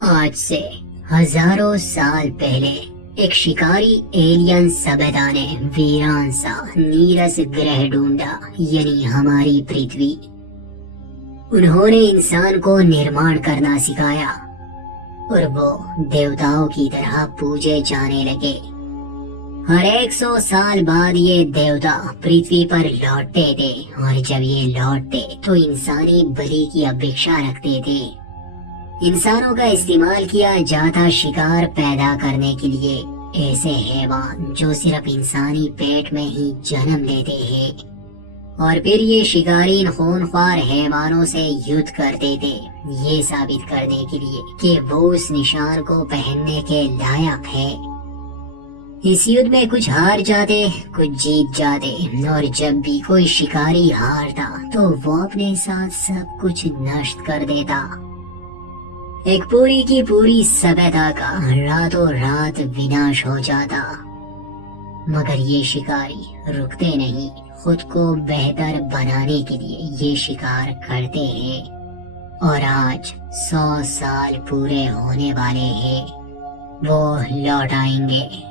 आज से हजारों साल पहले एक शिकारी एलियन सभ्यता ने वीरान सा नीरस ग्रह ढूंढा, यानी हमारी पृथ्वी। उन्होंने इंसान को निर्माण करना सिखाया और वो देवताओं की तरह पूजे जाने लगे। हर 100 साल बाद ये देवता पृथ्वी पर लौटते थे और जब ये लौटते तो इंसानी बलि की अपेक्षा रखते थे। इंसानों का इस्तेमाल किया जाता शिकार पैदा करने के लिए, ऐसे हैवान जो सिर्फ इंसानी पेट में ही जन्म लेते हैं, और फिर ये शिकारी खूनख्वार हैवानों से युद्ध करते थे, ये साबित करने के लिए कि वो उस निशान को पहनने के लायक है। इस युद्ध में कुछ हार जाते, कुछ जीत जाते, और जब भी कोई शिकारी हारता तो वो अपने साथ सब कुछ नष्ट कर देता। एक पूरी की पूरी सभ्यता का रातों रात विनाश हो जाता। मगर ये शिकारी रुकते नहीं, खुद को बेहतर बनाने के लिए ये शिकार करते हैं। और आज 100 साल पूरे होने वाले हैं, वो लौट आएंगे।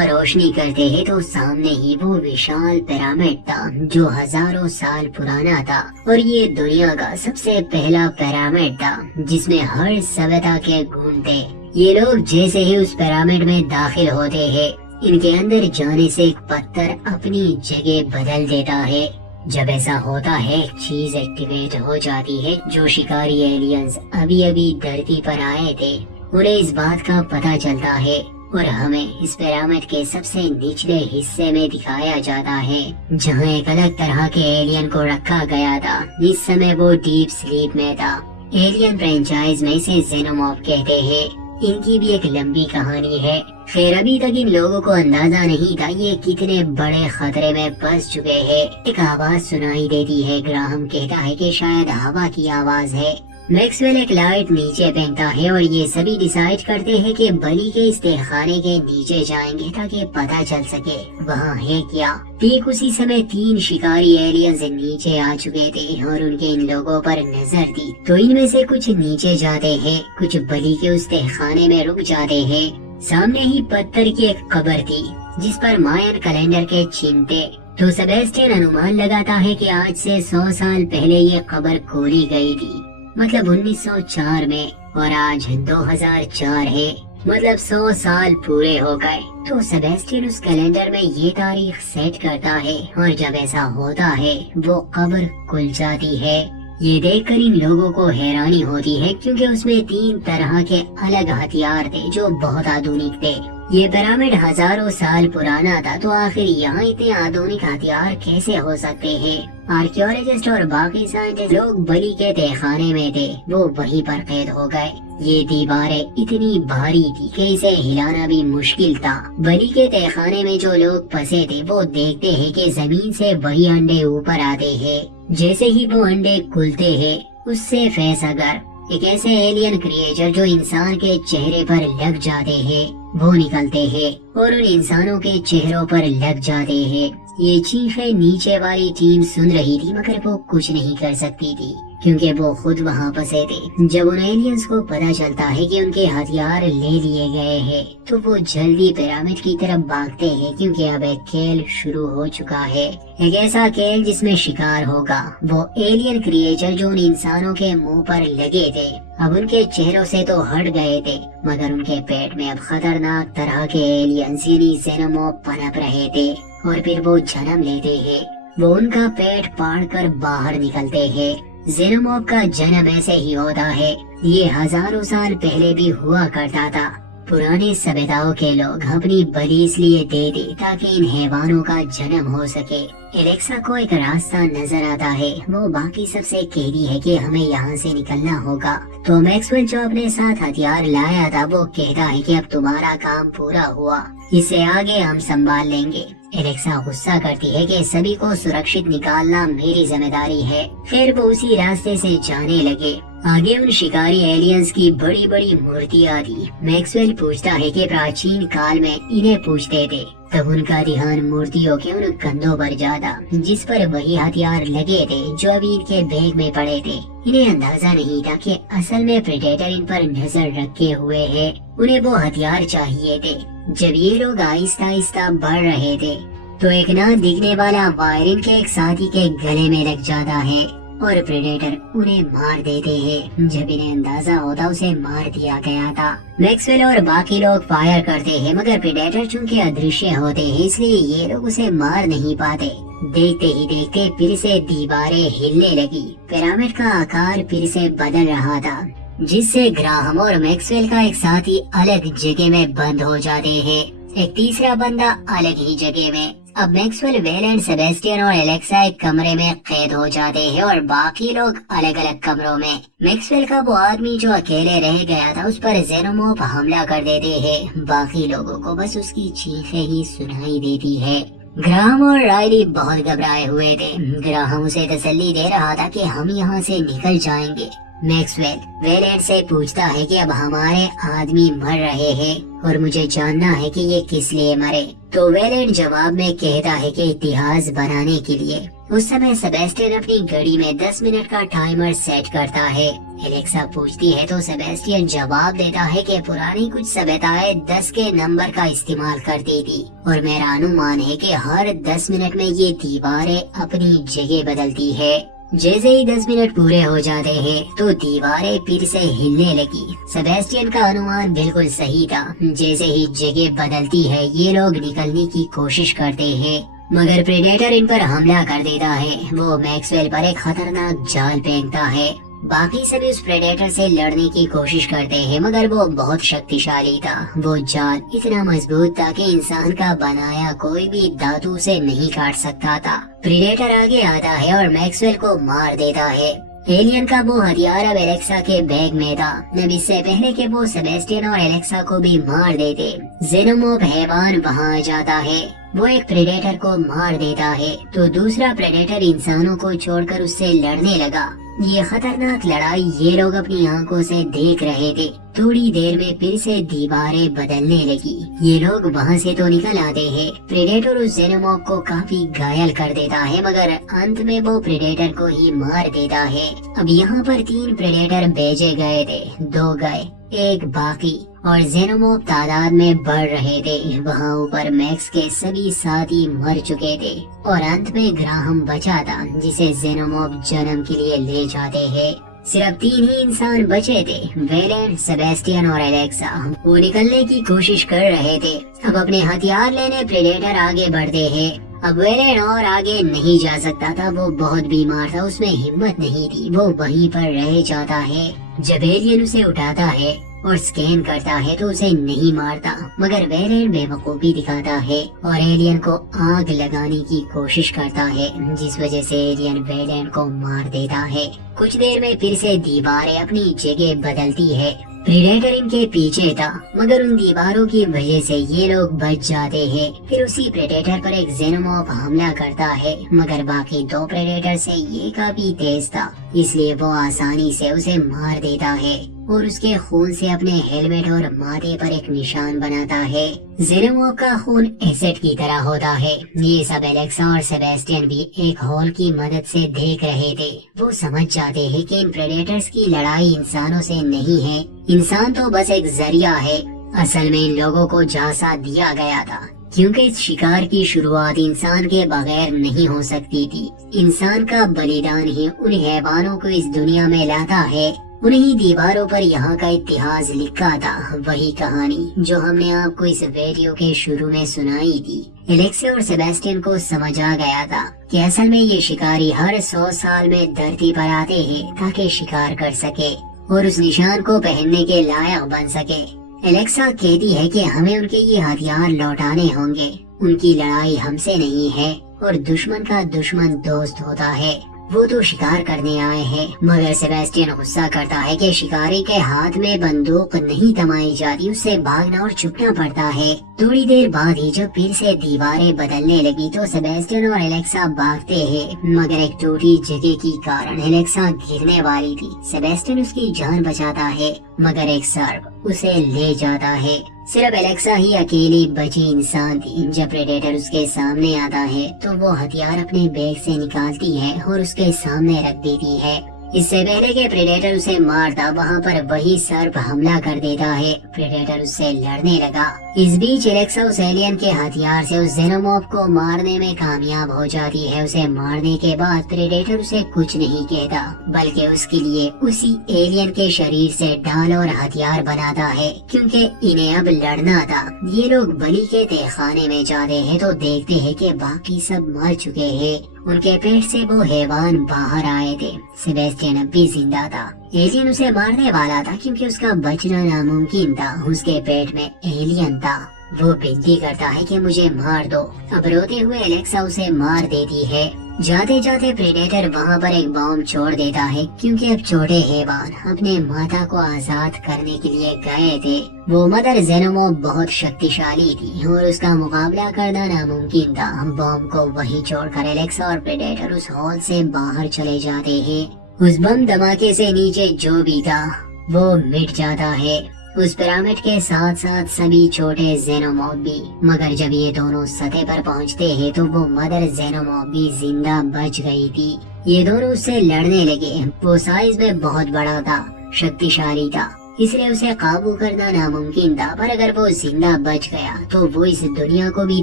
रोशनी करते हैं तो सामने ही वो विशाल पिरामिड था जो हजारों साल पुराना था, और ये दुनिया का सबसे पहला पिरामिड था जिसमें हर सभ्यता के गुण थे। ये लोग जैसे ही उस पिरामिड में दाखिल होते हैं, इनके अंदर जाने से एक पत्थर अपनी जगह बदल देता है। जब ऐसा होता है, एक चीज एक्टिवेट हो जाती है। जो शिकारी एलियंस अभी अभी धरती पर आए थे, उन्हें इस बात का पता चलता है और हमें इस पिरामिड के सबसे निचले हिस्से में दिखाया जाता है, जहां एक अलग तरह के एलियन को रखा गया था। इस समय वो डीप स्लीप में था। एलियन फ्रेंचाइज में इसे जेनोमॉर्फ कहते हैं। इनकी भी एक लंबी कहानी है। खैर, अभी तक इन लोगों को अंदाजा नहीं था ये कितने बड़े खतरे में फंस चुके हैं। एक आवाज सुनाई देती है। ग्राहम कहता है कि शायद हवा की आवाज है। मैक्सवेल एक लाइट नीचे फेंकता है और ये सभी डिसाइड करते हैं कि बलि के इस तहखाने के नीचे जाएंगे ताकि पता चल सके वहाँ है क्या। ठीक उसी समय 3 शिकारी एलियंस नीचे आ चुके थे और उनके इन लोगों पर नजर थी, तो इनमें से कुछ नीचे जाते हैं, कुछ बलि के उस तहखाने में रुक जाते हैं। सामने ही पत्थर की एक कब्र थी जिस पर मायन कैलेंडर के चिन्ह थे। तो सेबेस्टियन अनुमान लगाता है कि आज से 100 साल पहले ये कब्र खोली गई थी, मतलब 1904 में, और आज 2004 है, मतलब 100 साल पूरे हो गए। तो सेबेस्टियन उस कैलेंडर में ये तारीख सेट करता है और जब ऐसा होता है वो कब्र खुल जाती है। ये देखकर इन लोगों को हैरानी होती है क्योंकि उसमें 3 तरह के अलग हथियार थे जो बहुत आधुनिक थे। ये पिरामिड हजारों साल पुराना था, तो आखिर यहाँ इतने आधुनिक हथियार कैसे हो सकते हैं? आर्कियोलॉजिस्ट और बाकी साइंटिस्ट लोग बलि के तहखाने में थे, वो वहीं पर कैद हो गए। ये दीवारें इतनी भारी थी कि इसे हिलाना भी मुश्किल था। बलि के तहखाने में जो लोग फंसे थे वो देखते हैं कि जमीन से वही अंडे ऊपर आते हैं। जैसे ही वो अंडे खुलते हैं, उससे फेसहगर एक ऐसे एलियन क्रिएचर जो इंसान के चेहरे पर लग जाते हैं वो निकलते हैं और उन इंसानों के चेहरों पर लग जाते हैं। ये चीखें नीचे वाली टीम सुन रही थी मगर वो कुछ नहीं कर सकती थी क्योंकि वो खुद वहाँ फंसे थे। जब उन एलियंस को पता चलता है कि उनके हथियार ले लिए गए हैं तो वो जल्दी पिरामिड की तरफ भागते हैं क्योंकि अब एक खेल शुरू हो चुका है। एक ऐसा खेल जिसमें शिकार होगा। वो एलियन क्रिएचर जो उन इंसानों के मुंह पर लगे थे अब उनके चेहरों से तो हट गए थे, मगर उनके पेट में अब खतरनाक तरह के एलियंस यानी जेनोमॉर्फ पनप रहे थे और फिर वो जन्म लेते हैं। वो उनका पेट फाड़ कर बाहर निकलते हैं। जेनोमॉर्फ का जन्म ऐसे ही होता है। ये हजारों साल पहले भी हुआ करता था। पुराने सभ्यताओं के लोग अपनी बलि इसलिए देते ताकि इन हैवानों का जन्म हो सके। एलेक्सा को एक रास्ता नजर आता है। वो बाकी सबसे कहती है कि हमें यहाँ से निकलना होगा। तो मैक्सवेल जो अपने साथ हथियार लाया था वो कहता है कि अब तुम्हारा काम पूरा हुआ, इसे आगे हम संभाल लेंगे। एलेक्सा गुस्सा करती है कि सभी को सुरक्षित निकालना मेरी जिम्मेदारी है। फिर वो उसी रास्ते से जाने लगे आगे उन शिकारी एलियंस की बड़ी बड़ी मूर्तियां थी। मैक्सवेल पूछता है कि प्राचीन काल में इन्हें पूछते थे। तब उनका ध्यान मूर्तियों के उन कंधों पर जाता जिस पर वही हथियार लगे थे जो अभी इनके बैग में पड़े थे। इन्हें अंदाजा नहीं था कि असल में प्रेडेटर इन पर नजर रखे हुए है। उन्हें वो हथियार चाहिए थे। जब ये लोग आहिस्ता आहिस्ता बढ़ रहे थे तो एक ना दिखने वाला वायर इनके एक साथी के गले में लग जाता है और प्रेडेटर उन्हें मार देते हैं। जब इन्हें अंदाजा होता उसे मार दिया गया था। मैक्सवेल और बाकी लोग फायर करते हैं मगर प्रेडेटर चूंकि अदृश्य होते हैं इसलिए ये लोग उसे मार नहीं पाते। देखते ही देखते फिर से दीवारें हिलने लगी। पिरामिड का आकार फिर से बदल रहा था जिससे ग्राहम और मैक्सवेल का एक साथी अलग जगह में बंद हो जाते हैं। एक तीसरा बंदा अलग ही जगह में। अब मैक्सवेल, वेलेंट, सेबेस्टियन और एलेक्सा एक कमरे में कैद हो जाते हैं और बाकी लोग अलग अलग कमरों में। मैक्सवेल का वो आदमी जो अकेले रह गया था उस पर जेनोमॉर्फ हमला कर देते हैं। बाकी लोगों को बस उसकी चीखें ही सुनाई देती है। ग्राहम और रायली बहुत घबराए हुए थे। ग्राहम उसे तसल्ली दे रहा था कि हम यहाँ से निकल जाएंगे। मैक्सवेल वेलेंट से पूछता है कि अब हमारे आदमी मर रहे हैं और मुझे जानना है कि ये किस लिए मरे। तो वेलेंट जवाब में कहता है कि इतिहास बनाने के लिए। उस समय सेबेस्टियन अपनी घड़ी में 10 मिनट का टाइमर सेट करता है। एलेक्सा पूछती है तो सेबेस्टियन जवाब देता है कि पुरानी कुछ सभ्यताएं 10 के नंबर का इस्तेमाल करती थी और मेरा अनुमान है कि हर 10 मिनट में ये दीवारें अपनी जगह बदलती है। जैसे ही 10 मिनट पूरे हो जाते हैं तो दीवारें फिर से हिलने लगी। सेबेस्टियन का अनुमान बिल्कुल सही था। जैसे ही जगह बदलती है ये लोग निकलने की कोशिश करते हैं मगर प्रेडेटर इन पर हमला कर देता है। वो मैक्सवेल पर एक खतरनाक जाल फेंकता है। बाकी सभी उस प्रेडेटर से लड़ने की कोशिश करते हैं मगर वो बहुत शक्तिशाली था। वो जाल इतना मजबूत था कि इंसान का बनाया कोई भी धातु से नहीं काट सकता था। प्रेडेटर आगे आता है और मैक्सवेल को मार देता है। एलियन का वो हथियार अब एलेक्सा के बैग में था। अब इससे पहले कि वो सेबेस्टियन और एलेक्सा को भी मार देते, जेनोमॉर्फ हैवान वहाँ आ जाता है। वो एक प्रेडेटर को मार देता है तो दूसरा प्रेडेटर इंसानों को छोड़कर उससे लड़ने लगा। ये खतरनाक लड़ाई ये लोग अपनी आंखों से देख रहे थे। थोड़ी देर में फिर से दीवारें बदलने लगी। ये लोग वहाँ से तो निकल आते हैं। प्रेडेटर उस जेनोमॉर्फ को काफी घायल कर देता है मगर अंत में वो प्रेडेटर को ही मार देता है। अब यहाँ पर 3 प्रेडेटर भेजे गए थे, 2 गए, 1 बाकी और जेनोमॉर्फ तादाद में बढ़ रहे थे। वहाँ ऊपर मैक्स के सभी साथी मर चुके थे और अंत में ग्राहम बचा था जिसे जेनोमॉर्फ जन्म के लिए ले जाते हैं। सिर्फ 3 ही इंसान बचे थे, वेलेंट, सेबेस्टियन और एलेक्सा। वो निकलने की कोशिश कर रहे थे। अब अपने हथियार लेने प्रेडेटर आगे बढ़ते हैं। अब वेलेंट और आगे नहीं जा सकता था। वो बहुत बीमार था, उसमें हिम्मत नहीं थी। वो वहीं पर रह जाता है। जब एलियन उसे उठाता है और स्कैन करता है तो उसे नहीं मारता मगर वेलेंट बेवकूफी दिखाता है और एलियन को आग लगाने की कोशिश करता है जिस वजह से एलियन वेलेंट को मार देता है। कुछ देर में फिर से दीवारें अपनी जगह बदलती है। प्रेडेटर इनके पीछे था मगर उन दीवारों की वजह से ये लोग बच जाते हैं। फिर उसी प्रेडेटर पर एक जेनोमॉर्फ हमला करता है मगर बाकी 2 प्रेडेटर से ये काफी तेज था इसलिए वो आसानी से उसे मार देता है और उसके खून से अपने हेलमेट और माथे पर एक निशान बनाता है। जेनोमॉर्फ का खून एसिड की तरह होता है। ये सब एलेक्सा और सेबेस्टियन भी एक हॉल की मदद से देख रहे थे। वो समझ जाते हैं कि इन प्रेडेटर्स की लड़ाई इंसानों से नहीं है। इंसान तो बस एक जरिया है। असल में इन लोगों को झांसा दिया गया था क्योंकि इस शिकार की शुरुआत इंसान के बगैर नहीं हो सकती थी। इंसान का बलिदान ही उन हैवानों को इस दुनिया में लाता है। उन्हीं दीवारों पर यहाँ का इतिहास लिखा था, वही कहानी जो हमने आपको इस वीडियो के शुरू में सुनाई थी। एलेक्सा और सेबेस्टियन को समझ आ गया था कि असल में ये शिकारी हर 100 साल में धरती पर आते हैं ताकि शिकार कर सके और उस निशान को पहनने के लायक बन सके। एलेक्सा कहती है कि हमें उनके ये हथियार लौटाने होंगे। उनकी लड़ाई हमसे नहीं है और दुश्मन का दुश्मन दोस्त होता है। वो तो शिकार करने आए हैं। मगर सेबेस्टियन गुस्सा करता है कि शिकारी के हाथ में बंदूक नहीं थमाई जाती, उससे भागना और छुपना पड़ता है। थोड़ी देर बाद ही जब फिर से दीवारें बदलने लगी तो सेबेस्टियन और एलेक्सा भागते हैं, मगर एक टूटी जगह की कारण एलेक्सा गिरने वाली थी। सेबेस्टियन उसकी जान बचाता है, मगर एक सर्प उसे ले जाता है। सिर्फ एलेक्सा ही अकेली बची इंसान थी। जब प्रेडेटर उसके सामने आता है तो वो हथियार अपने बैग से निकालती है और उसके सामने रख देती है। इससे पहले कि प्रेडेटर उसे मारता, वहाँ पर वही सर्प हमला कर देता है। प्रेडेटर उससे लड़ने लगा। इस बीच एलेक्सा उस एलियन के हथियार से उस जेनोमॉर्फ को मारने में कामयाब हो जाती है। उसे मारने के बाद प्रेडेटर उसे कुछ नहीं कहता, बल्कि उसके लिए उसी एलियन के शरीर से ढाल और हथियार बनाता है, क्योंकि इन्हें अब लड़ना था। ये लोग बलि के तहखाने में जाते हैं तो देखते हैं कि बाकी सब मर चुके हैं। उनके पेट से वो हैवान बाहर आए थे। सेबेस्टियन अब भी जिंदा था। एलियन उसे मारने वाला था क्योंकि उसका बचना नामुमकिन था। उसके पेट में एलियन था। वो विनती करता है कि मुझे मार दो। अब रोते हुए एलेक्सा उसे मार देती है। जाते जाते प्रेडेटर वहाँ पर एक बॉम्ब छोड़ देता है, क्योंकि अब छोटे हैवान अपने माता को आजाद करने के लिए गए थे। वो मदर जेनोमॉर्फ बहुत शक्तिशाली थी और उसका मुकाबला करना नामुमकिन था। बॉम्ब को वहीं छोड़कर एलेक्सा और प्रेडेटर उस हॉल से बाहर चले जाते हैं। उस बम धमाके से नीचे जो भी था वो मिट जाता है, उस पिरामिड के साथ साथ सभी छोटे जेनोमॉर्फ भी। मगर जब ये दोनों सतह पर पहुंचते हैं तो वो मदर जेनोमॉर्फ भी जिंदा बच गई थी। ये दोनों उससे लड़ने लगे। वो साइज में बहुत बड़ा था, शक्तिशाली था, इसलिए उसे काबू करना नामुमकिन था। पर अगर वो जिंदा बच गया तो वो इस दुनिया को भी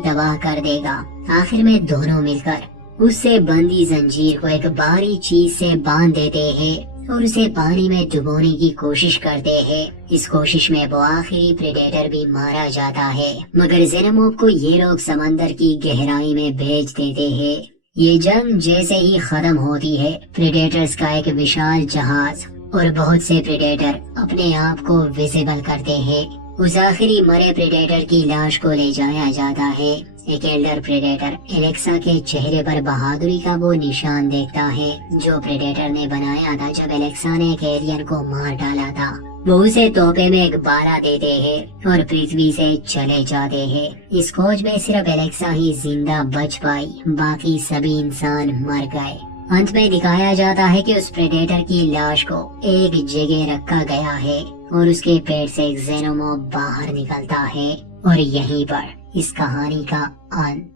तबाह कर देगा। आखिर में दोनों मिलकर उससे बंदी जंजीर को एक भारी चीज से बांध देते हैं और उसे पानी में डुबोने की कोशिश करते हैं। इस कोशिश में वो आखिरी प्रेडेटर भी मारा जाता है, मगर जेनोमॉर्फ को ये लोग समंदर की गहराई में भेज देते हैं। ये जंग जैसे ही खत्म होती है, प्रेडेटर्स का एक विशाल जहाज और बहुत से प्रेडेटर अपने आप को विजिबल करते हैं। उस आखिरी मरे प्रेडेटर की लाश को ले जाया जाता है। एक एल्डर प्रेडेटर एलेक्सा के चेहरे पर बहादुरी का वो निशान देखता है जो प्रेडेटर ने बनाया था जब एलेक्सा ने एक एलियन को मार डाला था। वो उसे तोहफे में एक बाला देते हैं और पृथ्वी से चले जाते हैं। इस खोज में सिर्फ एलेक्सा ही जिंदा बच पाई, बाकी सभी इंसान मर गए। अंत में दिखाया जाता है कि उस प्रेडेटर की लाश को एक जगह रखा गया है और उसके पेट से एक जेनोमॉर्फ बाहर निकलता है। और यहीं पर इस कहानी का अंत।